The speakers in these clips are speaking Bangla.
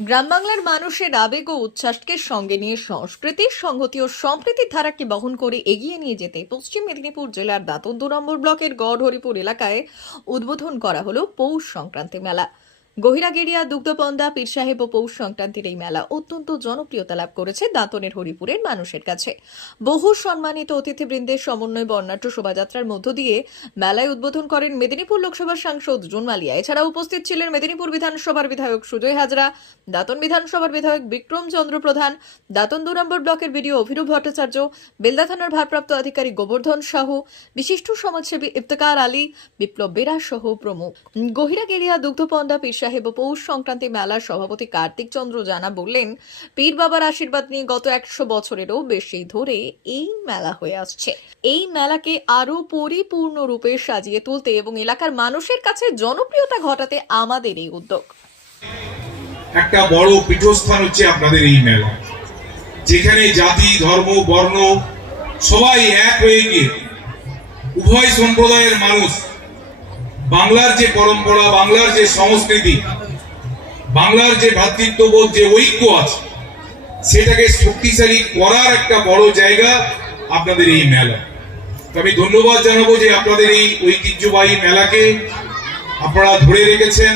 গ্রাম বাংলার মানুষের আবেগ ও উচ্ছ্বাসকে সঙ্গে নিয়ে সংস্কৃতি, সংহতি ও সম্প্রীতির ধারাকে বহন করে এগিয়ে নিয়ে যেতে পশ্চিম মেদিনীপুর জেলার দাঁতন দু নম্বর ব্লকের গড়হরিপুর এলাকায় উদ্বোধন করা হল পৌষ সংক্রান্তি মেলা। গহিরাগেরিয়া দুগ্ধপন্দা পীর সাহেব ও পৌষ সংক্রান্তির এই মেলা অত্যন্ত জনপ্রিয়তা লাভ করেছে দাঁতনের হরিপুরের মানুষের কাছে। বহু সম্মানিত অতিথিবৃন্দের সমন্বয় বর্ণাঢ্য শোভাযাত্রার মধ্য দিয়ে মেলায় উদ্বোধন করেন মেদিনীপুর লোকসভার সাংসদ জুন মালিয়া এছাড়া উপস্থিত ছিলেন মেদিনীপুর বিধানসভার বিধায়ক সুজয় হাজরা, দাঁতন বিধানসভার বিধায়ক বিক্রম চন্দ্র প্রধান, দাঁতন দু নম্বর ব্লকের বিডিও অভিরূপ ভট্টাচার্য বেলদা থানার ভারপ্রাপ্ত আধিকারিক গোবর্ধন সাহু, বিশিষ্ট সমাজসেবী ইফতেকার আলী, বিপ্লব বেরা সহ প্রমুখ। গহিরাগেরিয়া দুগ্ধপন্দা পীর সাহেব পৌষ সংক্রান্তি মেলার সভাপতি কার্তিক চন্দ্র জানা বললেন, পীর বাবার আশীর্বাদ নিয়ে গত একশো বছরেরও বেশি ধরে এই মেলা হয়ে আসছে। এই মেলাকে আরও পরিপূর্ণ রূপে সাজিয়ে তুলতে এবং এলাকার মানুষের কাছে জনপ্রিয়তা ঘটাতে আমাদের এই উদ্যোগ। একটা বড় পীঠস্থান হচ্ছে আপনাদের এই মেলা, যেখানে জাতি, ধর্ম, বর্ণ সবাই এক হয়ে গিয়ে উভয় সম্প্রদায়ের মানুষ বাংলার যে পরম্পরা, বাংলার যে সংস্কৃতি, বাংলার যে ভ্রাতৃত্ববোধ, যে ঐক্য আছে, সেটাকে শক্তিশালী করার একটা বড় জায়গা আপনাদের এই মেলা। আমি ধন্যবাদ জানাব যে আপনাদের এই ঐতিহ্যবাহী মেলাকে আপনারা ধরে রেখেছেন।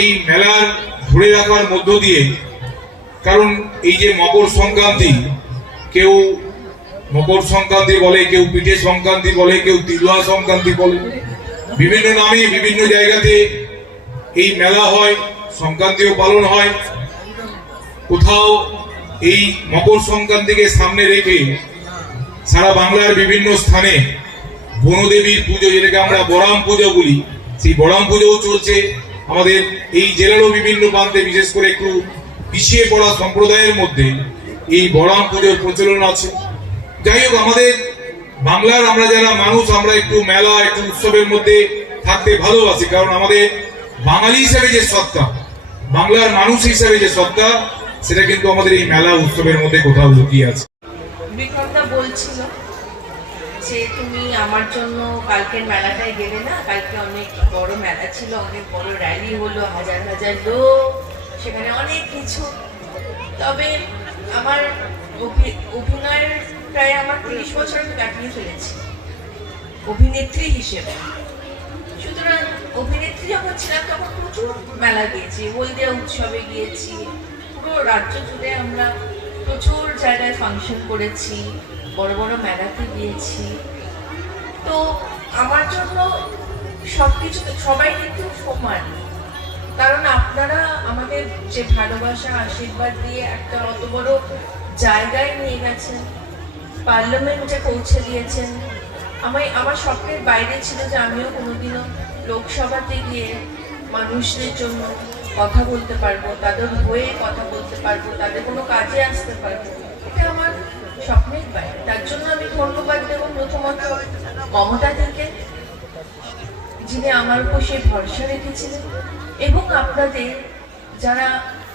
এই মেলার ধরে রাখার মধ্য দিয়ে, কারণ এই যে মকর সংক্রান্তি, কেউ মকর সংক্রান্তি বলে, কেউ পিঠে সংক্রান্তি বলে, কেউ তিলুয়া সংক্রান্তি বলে বিভিন্ন নামে বিভিন্ন জায়গাতে এই মেলা হয়, সংক্রান্তিও পালন হয়। কোথাও এই মকর সংক্রান্তিকে সামনে রেখে সারা বাংলার বিভিন্ন স্থানে বনদেবীর পুজো, যেটাকে আমরা বরাম পুজো বলি, সেই বরাম পুজোও চলছে। আমাদের এই জেলারও বিভিন্ন প্রান্তে, বিশেষ করে একটু পিছিয়ে পড়া সম্প্রদায়ের মধ্যে এই বরাম পুজোর প্রচলন আছে। যাই হোক, আমাদের বাংলার আমরা যারা মানুষ, আমরা একটু মেলা, একটু উৎসবের মধ্যে থাকতে ভালোবাসি, কারণ আমাদের বাঙালি হিসাবে যে সত্তা, বাংলার মানুষ হিসাবে যে সত্তা, সেটা কিন্তু আমাদের এই মেলা, উৎসবের মধ্যে কোথাও লুকিয়ে আছে। যে তুমি আমার জন্য কালকের মেলাটায় গেলে না, কালকে অনেক বড় মেলা ছিল, অনেক বড় র্যালি হলো, হাজার হাজার লোক, সেখানে অনেক কিছু। তবে আমার অভি- অভিনয়ের প্রায় আমার তিরিশ বছর আমি কাটিয়ে ফেলেছি অভিনেত্রী হিসেবে। সুতরাং অভিনেত্রী যখন ছিলাম, তখন প্রচুর মেলা গিয়েছি। হলদিয়া উৎসবে গিয়েছি, পুরো রাজ্য জুড়ে আমরা প্রচুর জায়গায় ফাংশন করেছি, বড় বড় মেলাতে গিয়েছি। তো আমার জন্য সব কিছু সবাই কিন্তু সমান। কারণ আপনারা আমাদের যে ভালোবাসা, আশীর্বাদ দিয়ে একটা অত বড় জায়গায় নিয়ে গেছেন পার্লামেন্টে পৌঁছে দিয়েছেন। আমায়, আমার স্বপ্নের বাইরে ছিল যে আমিও কোনোদিনও লোকসভাতে গিয়ে মানুষদের জন্য কথা বলতে পারব, তাদের হয়ে কথা বলতে পারব, তাদের কোনো কাজে আসতে পারব। এটা আমার স্বপ্নের বাইরে। তার জন্য আমি ধন্যবাদ দেবো প্রথমত মমতা যিনি আমার উপর সেই ভরসা রেখেছিলেন, এবং আপনাদের যারা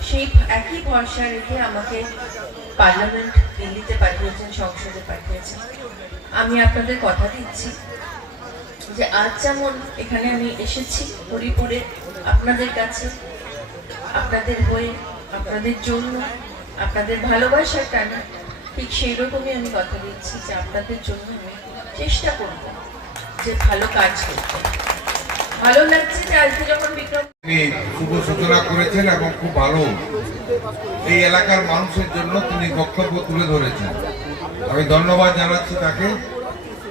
সেই একই ভরসা রেখে আমাকে পার্লামেন্ট দিল্লিতে পাঠিয়েছেন, সংসদে পাঠিয়েছেন। আমি আপনাদের কথা দিচ্ছি যে আজ যেমন এখানে আমি এসেছি হরিপুরে আপনাদের কাছে, আপনাদের হয়ে, আপনাদের জন্য, আপনাদের ভালোবাসার টানা, ঠিক সেই রকমই আমি কথা দিচ্ছি যে আপনাদের জন্য আমি চেষ্টা করব যে ভালো কাজ করতে। ভালো লাগছে যে আজকে যখন বিক্রম শুভ সূচনা করেছেন এবং খুব ভালো এই এলাকার মানুষের জন্য তিনি বক্তব্য তুলে ধরেছেন। আমি ধন্যবাদ জানাচ্ছি তাকে।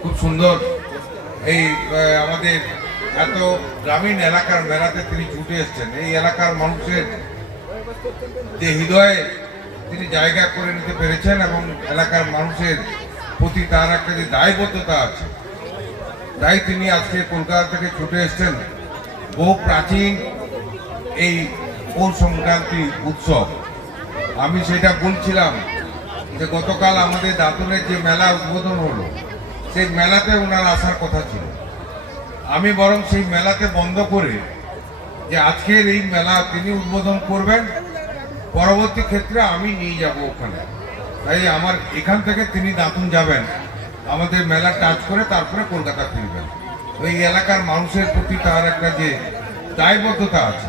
খুব সুন্দর এই আমাদের এত গ্রামীণ এলাকার মেলাতে তিনি ছুটে এসছেন। এই এলাকার মানুষের যে হৃদয়ে তিনি জায়গা করে নিতে পেরেছেন এবং এলাকার মানুষের প্রতি তার একটা যে দায়বদ্ধতা আছে, তাই তিনি আজকে কলকাতা থেকে ছুটে এসছেন। বহু প্রাচীন এই পৌষ সংক্রান্তি উৎসব। আমি সেটা বলছিলাম যে গতকাল আমাদের দাঁতনের যে মেলা উদ্বোধন হলো, সেই মেলাতে ওনার আসার কথা ছিল। আমি বরং সেই মেলাতে বন্ধ করে যে আজকের এই মেলা তিনি উদ্বোধন করবেন, পরবর্তী ক্ষেত্রে আমি নিয়ে যাব ওখানে। তাই আমার এখান থেকে তিনি দাঁতুন যাবেন, আমাদের মেলা টাচ করে তারপরে কলকাতা ফিরবেন। ওই এলাকার মানুষের প্রতি তার একটা যে দায়বদ্ধতা আছে